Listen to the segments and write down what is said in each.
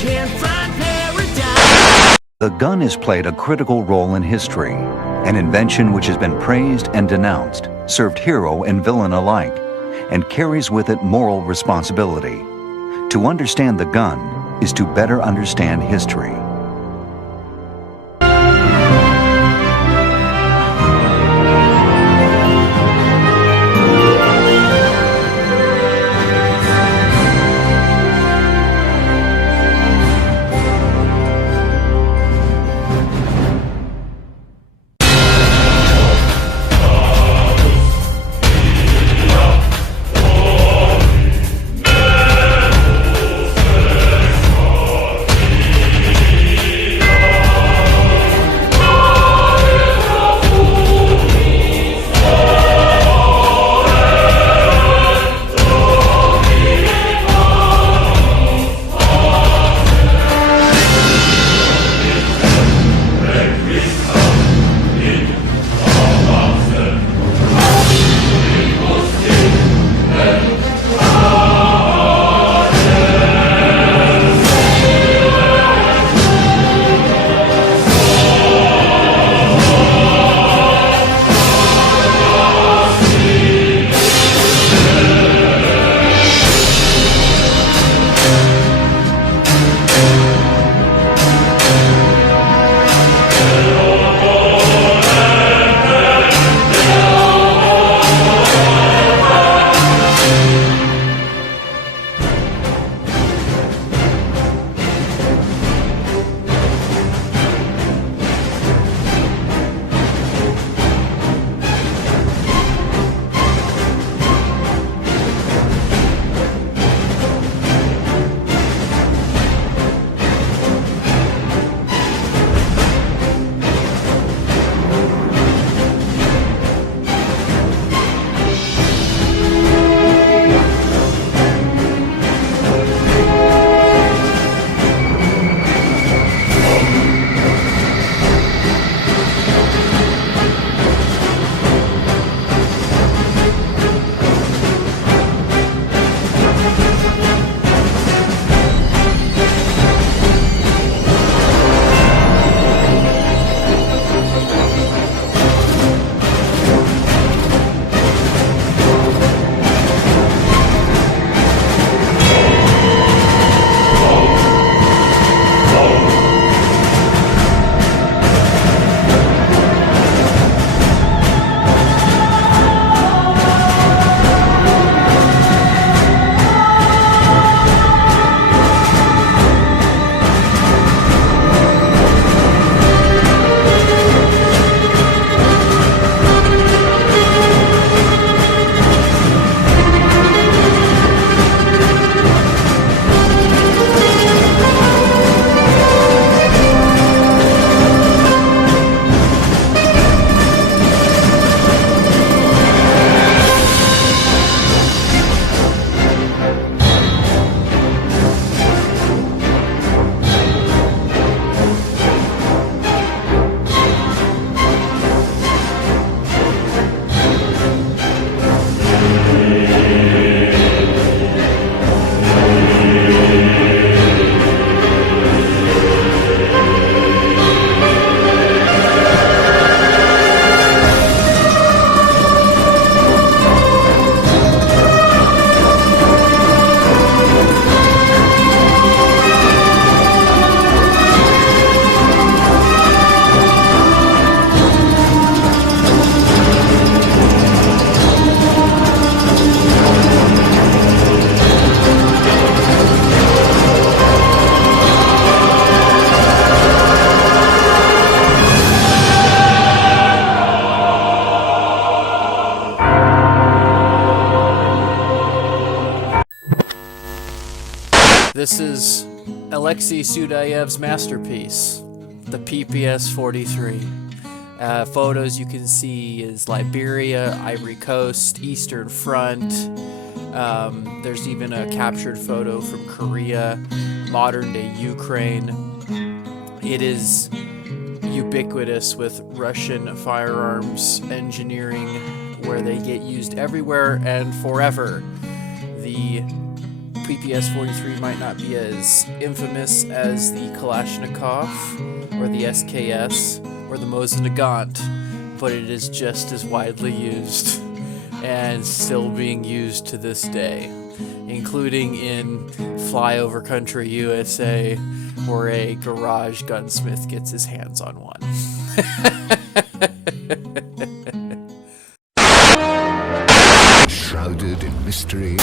can't find paradise. The gun has played a critical role in history, an invention which has been praised and denounced, served hero and villain alike, and carries with it moral responsibility. To understand the gun is to better understand history. This is Alexei Sudayev's masterpiece, the PPS-43. Photos you can see is Liberia, Ivory Coast, Eastern Front. There's even a captured photo from Korea, modern-day Ukraine. It is ubiquitous with Russian firearms engineering, where they get used everywhere and forever. The PPS-43 might not be as infamous as the Kalashnikov or the SKS or the Mosin-Nagant, but it is just as widely used and still being used to this day, including in flyover country USA, where a garage gunsmith gets his hands on one. Shrouded in mystery.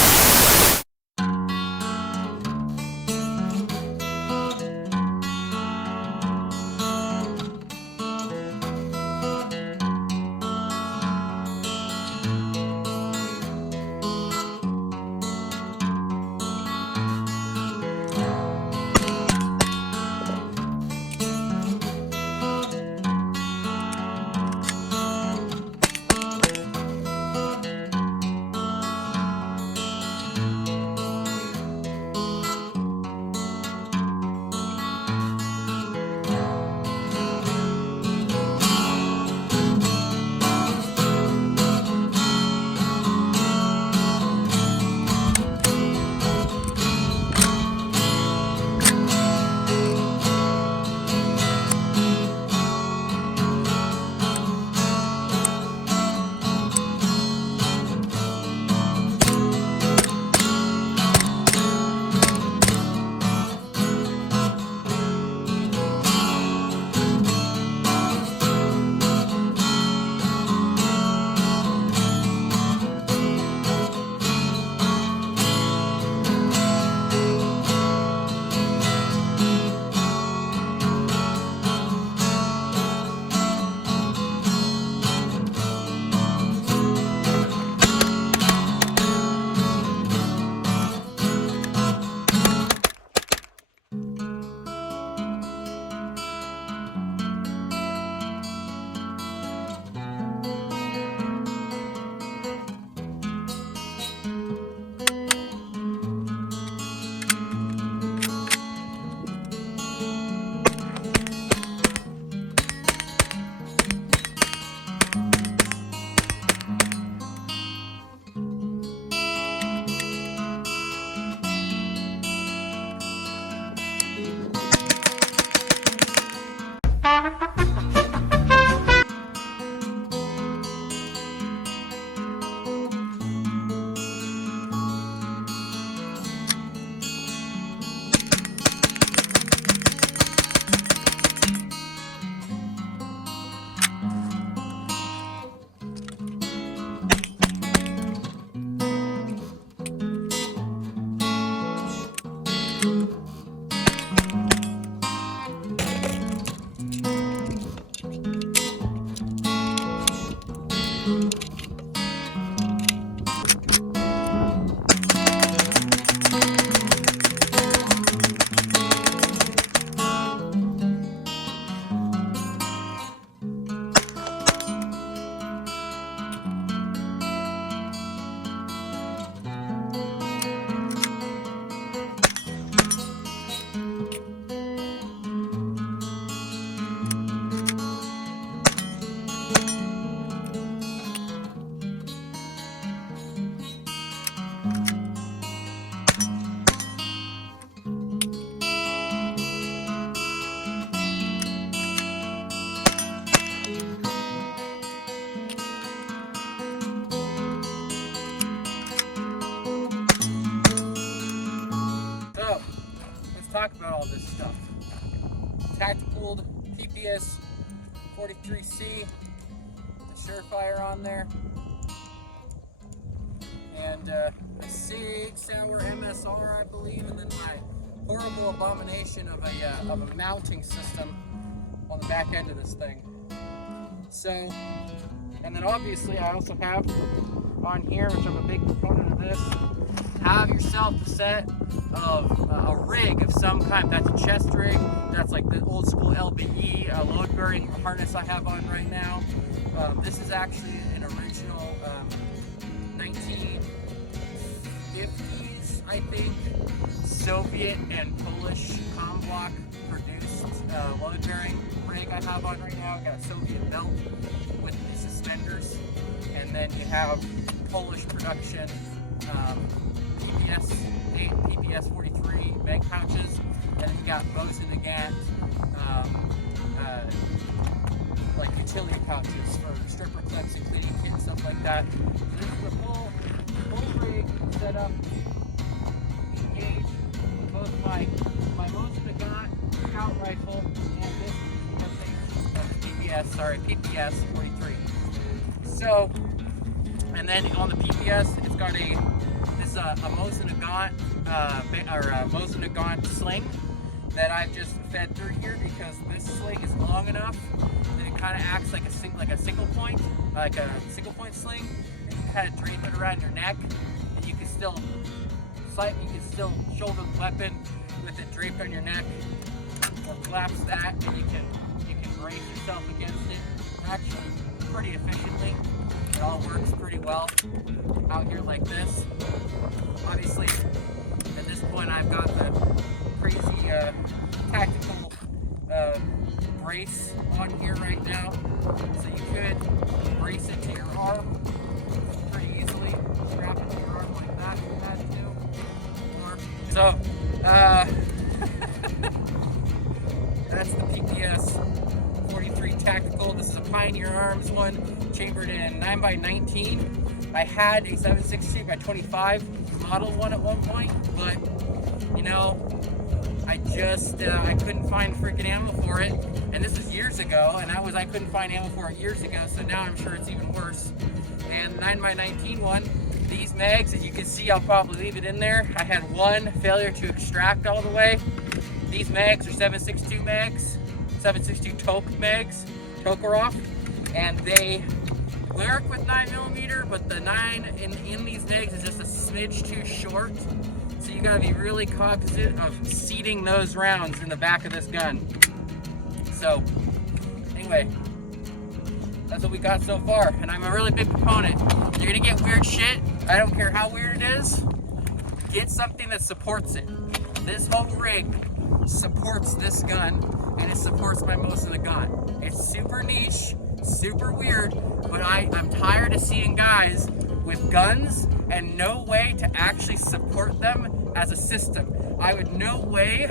Talk about all this stuff. Tacticool PPS-43C, the Surefire on there, and a Sig Sauer MSR, I believe, and then my horrible abomination of a mounting system on the back end of this thing. So, and then obviously I also have on here, which I'm a big proponent of this, have yourself a set of a rig of some kind. That's a chest rig. That's like the old school LBE load bearing harness I have on right now. This is actually an original 1950s, I think, Soviet and Polish comm block produced load bearing rig I have on right now. I've got a Soviet belt with the suspenders, and then you have Polish production PPS 8 PPS-43 mag pouches, and then you got Mosin Nagant like utility pouches for stripper clips and cleaning kit and stuff like that. So this is a full rig set up, engaged with both my Mosin Nagant scout rifle and this PPS-43. So, and then on the PPS, it's got a Mosin Nagant sling that I've just fed through here because this sling is long enough that it kind of acts like a single point sling, and you kind of drape it around your neck, and you can still shoulder the weapon with it draped on your neck, or collapse that, and you can brace yourself against it actually pretty efficiently. It all works pretty well out here like this. Obviously, at this point, I've got the crazy Tacticool brace on here right now, so you could brace it to your arm pretty easily. Strap it to your arm like that if you had to. So, that's the PPS-43 Tacticool. This is a Pioneer Arms one, chambered in 9x19. I had a 7.62x25 model one at one point, but you know, I couldn't find freaking ammo for it, and this was years ago, and I couldn't find ammo for it years ago, so now I'm sure it's even worse. And 9x19 one, these mags, as you can see, I'll probably leave it in there. I had one failure to extract all the way. These mags are 7.62 mags, 7.62 Toke mags, Tokaroff, and they work with 9mm, but the 9 in these mags is just a smidge too short. So you gotta be really cognizant of seating those rounds in the back of this gun. So, anyway, that's what we got so far, and I'm a really big proponent. You're gonna get weird shit, I don't care how weird it is, get something that supports it. This whole rig supports this gun, and it supports my Mosin Nagant. It's super niche, super weird, but I'm tired of seeing guys with guns and no way to actually support them as a system. I would no way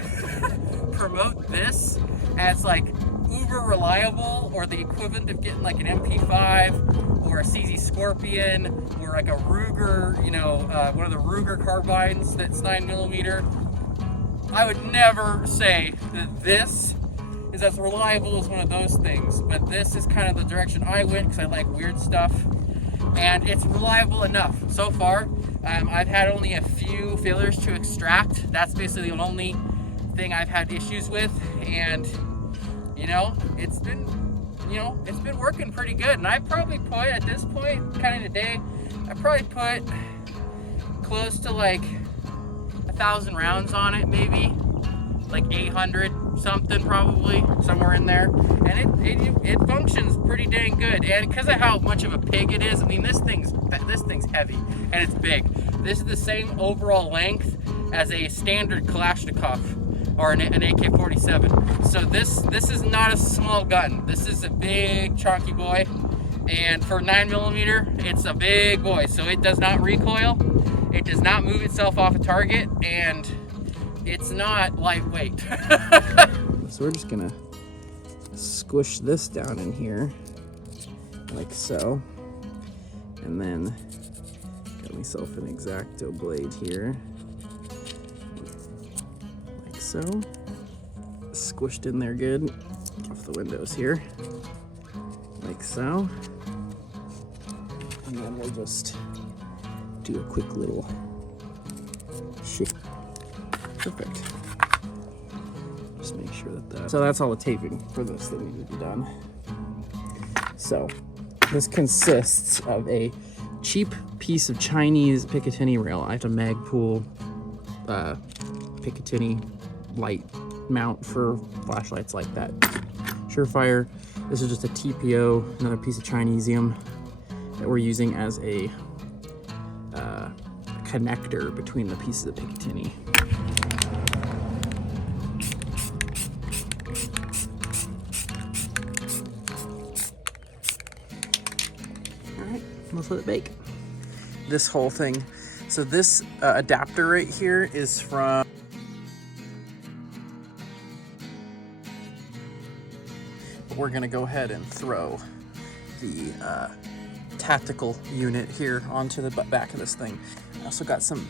promote this as like uber reliable, or the equivalent of getting like an MP5 or a CZ Scorpion or like a Ruger, you know, one of the Ruger carbines that's 9mm. I would never say that this is as reliable as one of those things, but this is kind of the direction I went because I like weird stuff, and it's reliable enough. So far, I've had only a few failures to extract. That's basically the only thing I've had issues with, and you know, it's been working pretty good. And I probably put, at this point, kind of today, I probably put close to like 1,000 rounds on it, maybe like 800 something, probably somewhere in there, and it functions pretty dang good. And because of how much of a pig it is, I mean, this thing's heavy and it's big. This is the same overall length as a standard Kalashnikov or an AK-47. So this is not a small gun. This is a big chunky boy, and for 9mm, it's a big boy. So it does not recoil, it does not move itself off a target, and it's not lightweight. So we're just gonna squish this down in here, like so, and then got myself an X-Acto blade here, like so, squished in there good, off the windows here, like so, and then we'll just do a quick little shift. Perfect. Just make sure that so that's all the taping for this that needs to be done. So this consists of a cheap piece of Chinese Picatinny rail. I have a Magpul Picatinny light mount for flashlights like that. Surefire. This is just a TPO, another piece of Chinesium that we're using as a connector between the pieces of Picatinny. Alright, let's let it bake. This whole thing, So this adapter right here is from we're gonna go ahead and throw the tactical unit here onto the back of this thing. I also got some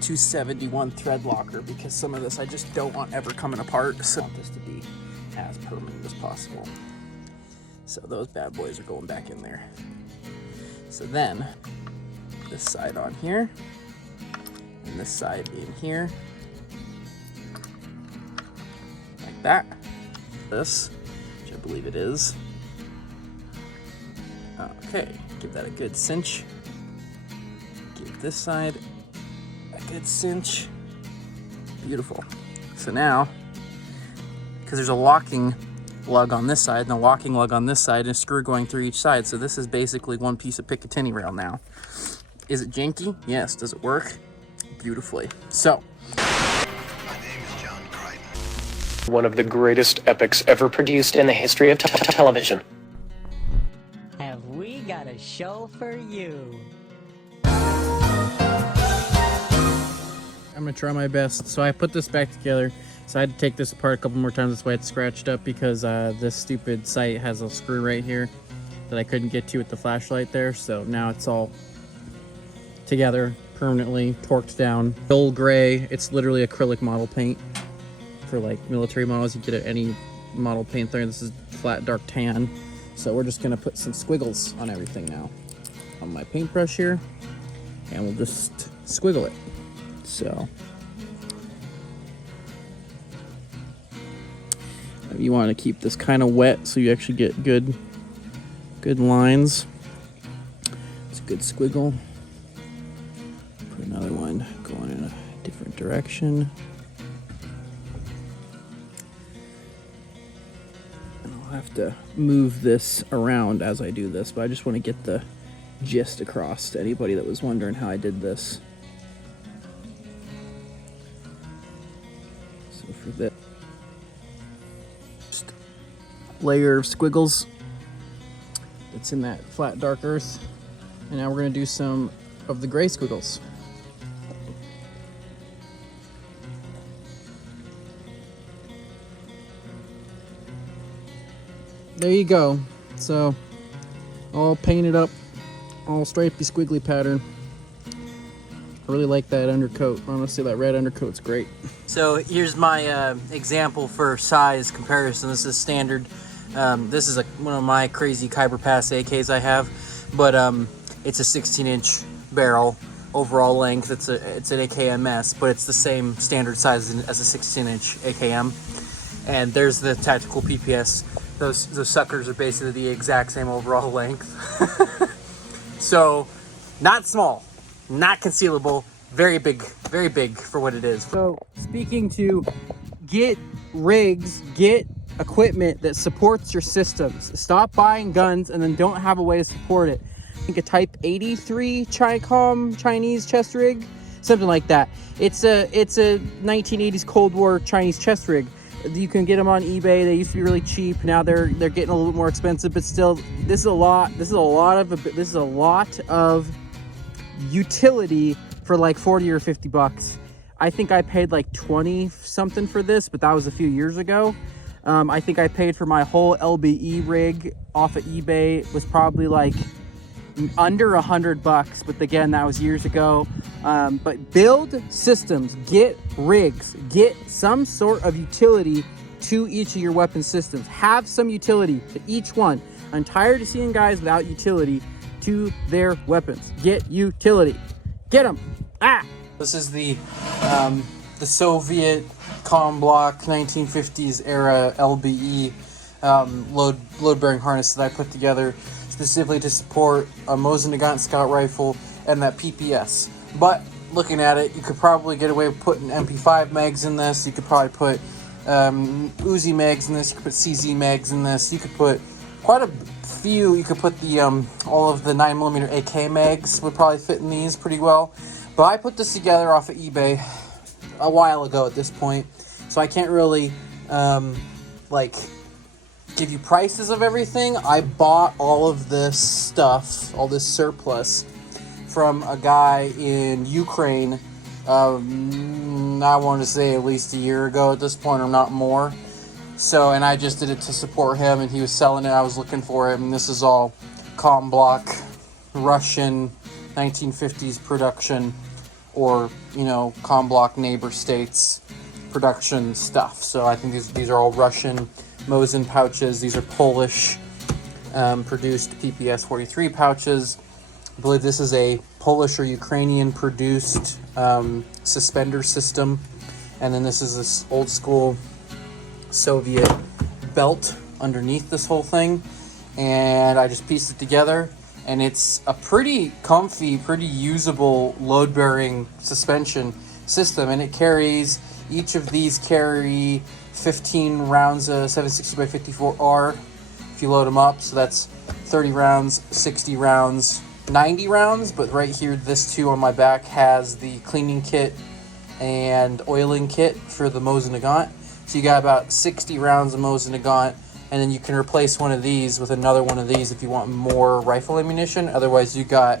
271 thread locker because some of this I just don't want ever coming apart, so I want this to be as permanent as possible. So those bad boys are going back in there. So then this side on here and this side in here like that. This, which I believe it is. Okay, give that a good cinch. Give this side a good cinch. Beautiful. So now, because there's a locking lug on this side and a locking lug on this side and a screw going through each side, so this is basically one piece of Picatinny rail now. Is it janky? Yes. Does it work? Beautifully. So, one of the greatest epics ever produced in the history of television. Have we got a show for you? I'm gonna try my best. So I put this back together. So I had to take this apart a couple more times. That's why it's scratched up, because this stupid sight has a screw right here that I couldn't get to with the flashlight there. So now it's all together permanently, torqued down. Dull gray. It's literally acrylic model paint for like military models. You get it at any model paint there. This is flat dark tan. So we're just gonna put some squiggles on everything now on my paintbrush here, and we'll just squiggle it. So you want to keep this kind of wet so you actually get good lines. It's a good squiggle. Put another one going in a different direction. And I'll have to move this around as I do this, but I just want to get the gist across to anybody that was wondering how I did this. So for this layer of squiggles that's in that flat dark earth, and now we're going to do some of the gray squiggles. There you go. So all painted up, all stripey squiggly pattern. I really like that undercoat. Honestly, that red undercoat's great. So here's my example for size comparison. This is standard. This is one of my crazy Kyber Pass AKs I have, but it's a 16-inch barrel overall length. It's an AKMS, but it's the same standard size as a 16-inch AKM. And there's the Tacticool PPS. Those suckers are basically the exact same overall length. So, not small, not concealable, very big for what it is. So, speaking to get rigs, get equipment that supports your systems. Stop buying guns and then don't have a way to support it. I think a Type 83 Chicom Chinese chest rig, something like that. It's a 1980s Cold War Chinese chest rig. You can get them on eBay. They used to be really cheap. Now they're getting a little bit more expensive, but still, this is a lot of utility for like 40 or 50 bucks. I think I paid like 20 something for this, but that was a few years ago. I think I paid for my whole LBE rig off of eBay was probably like under $100 bucks, but again, that was years ago. But build systems, get rigs, get some sort of utility to each of your weapon systems. Have some utility to each one. I'm tired of seeing guys without utility to their weapons. Get utility. Get them. This is the Soviet comm block 1950s era LBE load bearing harness that I put together specifically to support a Mosin Nagant scout rifle and that PPS. But looking at it, you could probably get away with putting MP5 mags in this. You could probably put Uzi mags in this. You could put CZ mags in this. You could put quite a few. You could put the all of the 9mm AK mags would probably fit in these pretty well. But I put this together off of eBay a while ago at this point, so I can't really give you prices of everything. I bought all of this stuff, all this surplus, from a guy in Ukraine, I want to say at least a year ago at this point, or not more. So, and I just did it to support him, and he was selling it. I was looking for it, and this is all comm block, Russian 1950s production, or, you know, comm block neighbor states production stuff. So I think these are all Russian Mosin pouches. These are Polish produced PPS-43 pouches. I believe this is a Polish or Ukrainian produced suspender system. And then this is this old school Soviet belt underneath this whole thing. And I just pieced it together. And it's a pretty comfy, pretty usable load-bearing suspension system. And it carries, each of these carry 15 rounds of 760x54R if you load them up. So that's 30 rounds, 60 rounds, 90 rounds. But right here, this too on my back has the cleaning kit and oiling kit for the Mosin Nagant. So you got about 60 rounds of Mosin Nagant. And then you can replace one of these with another one of these if you want more rifle ammunition. Otherwise, you got,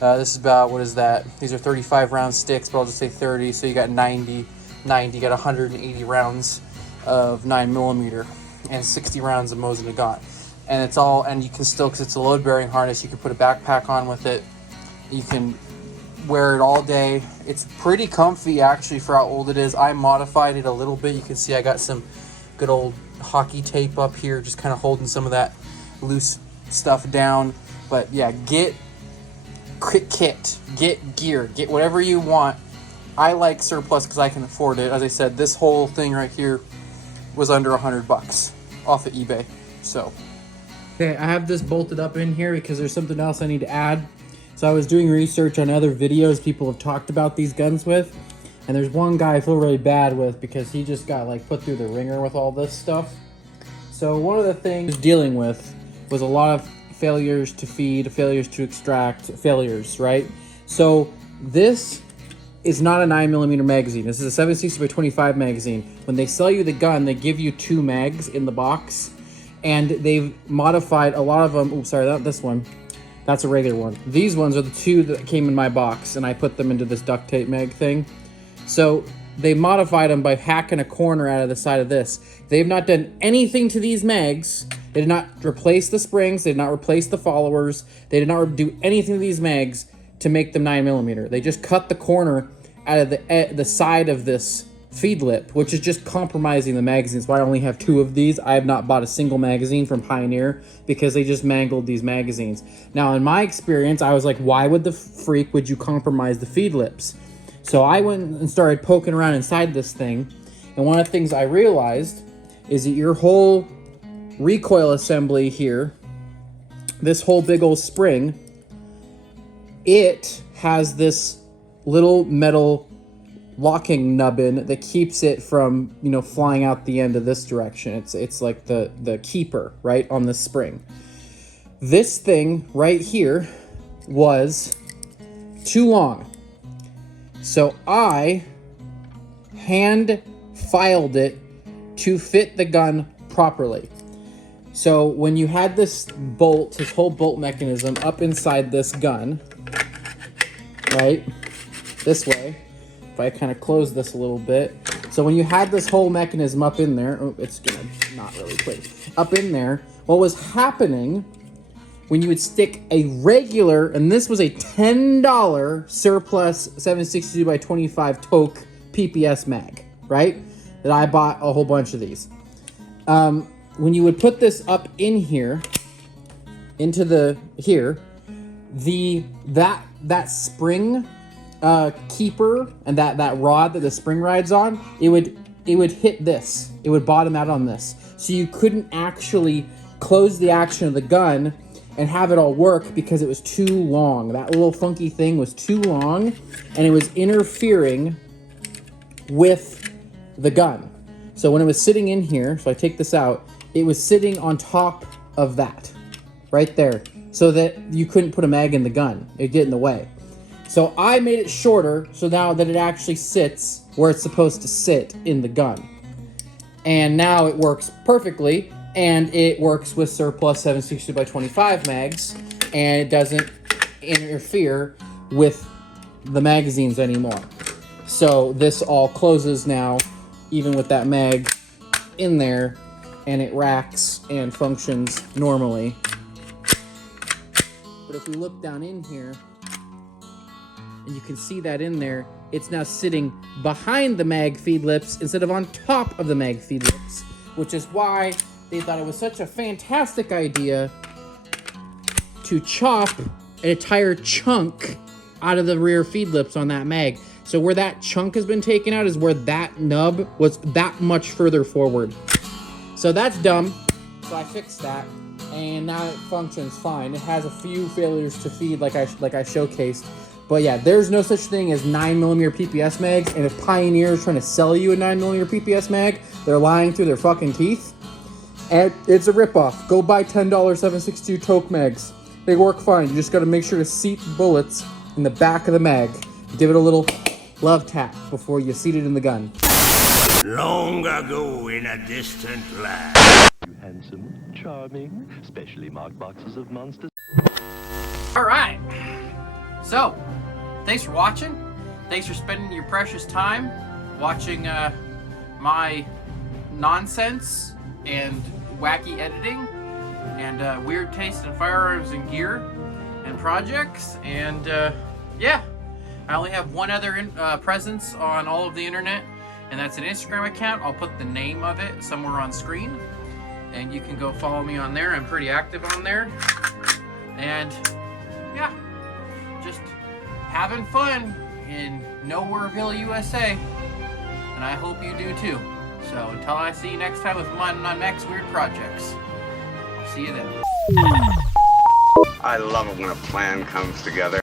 this is about, what is that? These are 35 round sticks, but I'll just say 30. So you got 90, you got 180 rounds of 9mm and 60 rounds of Mosin Nagant. And it's all, and you can still, because it's a load bearing harness, you can put a backpack on with it. You can wear it all day. It's pretty comfy actually for how old it is. I modified it a little bit. You can see I got some good old hockey tape up here, just kind of holding some of that loose stuff down. But yeah, get kit, get gear, get whatever you want. I like surplus because I can afford it. As I said, this whole thing right here was under $100 off of eBay. So okay, I have this bolted up in here because there's something else I need to add. So I was doing research on other videos people have talked about these guns with, and there's one guy I feel really bad with because he just got like put through the ringer with all this stuff. So one of the things dealing with was a lot of failures to feed, failures to extract, failures, right? So this is not a 9mm magazine. This is a 760x25 magazine. When they sell you the gun, they give you 2 mags in the box, and they've modified a lot of them. Oops, sorry, not this one. That's a regular one. These ones are the 2 that came in my box, and I put them into this duct tape mag thing. So they modified them by hacking a corner out of the side of this. They have not done anything to these mags. They did not replace the springs. They did not replace the followers. They did not do anything to these mags to make them 9mm. They just cut the corner out of the side of this feed lip, which is just compromising the magazines. So I only have 2 of these. I have not bought a single magazine from Pioneer because they just mangled these magazines. Now, in my experience, I was like, why would the freak would you compromise the feed lips? So I went and started poking around inside this thing, and one of the things I realized is that your whole recoil assembly here, this whole big old spring, it has this little metal locking nubbin that keeps it from, you know, flying out the end of this direction. It's like the keeper, right, on the spring. This thing right here was too long. So I hand filed it to fit the gun properly. So when you had this bolt, this whole bolt mechanism up inside this gun, right, this way, if I kind of close this a little bit. So when you had this whole mechanism up in there, oh, it's gonna not really click, up in there, what was happening when you would stick a regular, and this was a $10 surplus 762x25 Toke PPS mag, right? That I bought a whole bunch of these. When you would put this up in here, into the, here, that spring keeper and that rod that the spring rides on, it would hit this. It would bottom out on this. So you couldn't actually close the action of the gun and have it all work because it was too long. That little funky thing was too long, and it was interfering with the gun. So when it was sitting in here, so I take this out, it was sitting on top of that, right there, so that you couldn't put a mag in the gun. It'd get in the way. So I made it shorter, so now that it actually sits where it's supposed to sit in the gun. And now it works perfectly, and it works with surplus 762x25 mags, and it doesn't interfere with the magazines anymore. So this all closes now, even with that mag in there, and it racks and functions normally. But if we look down in here, and you can see that in there, it's now sitting behind the mag feed lips instead of on top of the mag feed lips, which is why they thought it was such a fantastic idea to chop an entire chunk out of the rear feed lips on that mag. So where that chunk has been taken out is where that nub was that much further forward. So that's dumb. So I fixed that, and now it functions fine. It has a few failures to feed, like I showcased. But yeah, there's no such thing as 9mm PPS mags, and if Pioneer is trying to sell you a 9mm PPS mag, they're lying through their fucking teeth. And it's a ripoff. Go buy $10 7.62 Toke mags. They work fine. You just gotta make sure to seat bullets in the back of the mag. Give it a little love tap before you seat it in the gun. Long ago in a distant land. You handsome, charming, specially marked boxes of monsters. Alright. So, thanks for watching. Thanks for spending your precious time watching my nonsense and wacky editing and weird taste in firearms and gear and projects. And yeah, I only have one other presence on all of the internet, and that's an Instagram account. I'll put the name of it somewhere on screen, and you can go follow me on there. I'm pretty active on there. And yeah, just having fun in Nowhereville, USA, and I hope you do too. So until I see you next time with my next weird projects, see you then. I love it when a plan comes together.